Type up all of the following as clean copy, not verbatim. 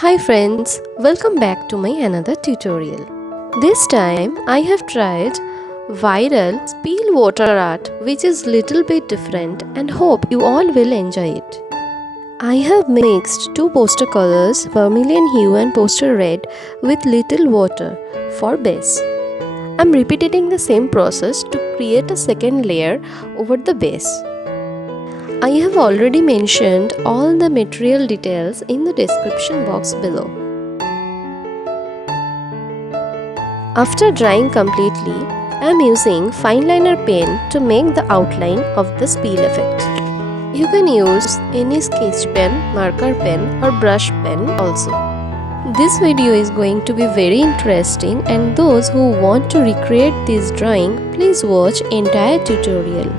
Hi friends, welcome back to my another tutorial. This time I have tried viral spill water art which is little bit different and hope you all will enjoy it. I have mixed two poster colors vermilion hue and poster red with little water for base. I'm repeating the same process to create a second layer over the base. I have already mentioned all the material details in the description box below. After drying completely, I am using fine liner pen to make the outline of the spill effect. You can use any sketch pen, marker pen or brush pen also. This video is going to be very interesting and those who want to recreate this drawing, please watch entire tutorial.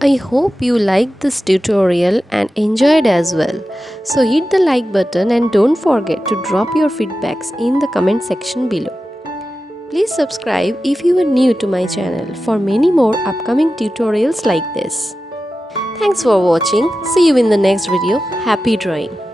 I hope you liked this tutorial and enjoyed as well. So hit the like button and don't forget to drop your feedbacks in the comment section below. Please subscribe if you are new to my channel for many more upcoming tutorials like this. Thanks for watching. See you in the next video. Happy drawing!